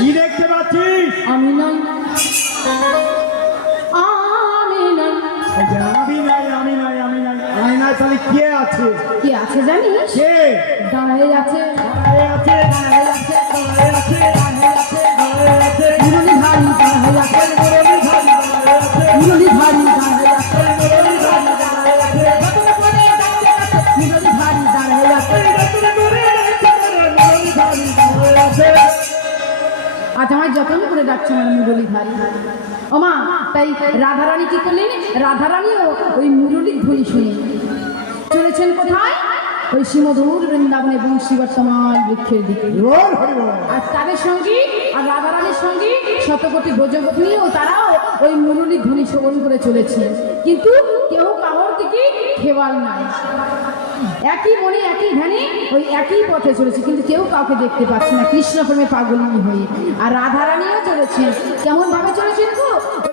কি দেখতে পাচ্ছিস? আমি নাই। আমি নাই। আমি নাই আমি নাই আমি নাই আমি নাই তাহলে কে আছে? কি আছে জানিস? কে? দাঁড়ায় আছে। আজ আমার যতন করে ডাকছে আমার মুরলি ভারী ওমা তাই রাধারানী কি করলেন? রাধারানীও ওই মুরলির ধ্বনি শুনে চলেছেন কোথায়? ওই শ্রীমধুর বৃন্দাবনে বংশী বর্তমান বৃক্ষের দিকে। আর তাদের সঙ্গী আর রাধারানীর সঙ্গী শতকোটি ব্রজপত্নীও তারাও ওই মুরলি ধ্বনি শ্রবণ করে চলেছে। কিন্তু কেউ কারোর দিকে খেয়াল নাই। একই মনে একই ধ্যানে, ওই একই পথে চলেছে। কিন্তু কেউ কাউকে দেখতে পাচ্ছে না। কৃষ্ণ প্রেমে পাগল হয়ে। আর রাধারানীও চলেছে। কেমন ভাবে চলেছেন গো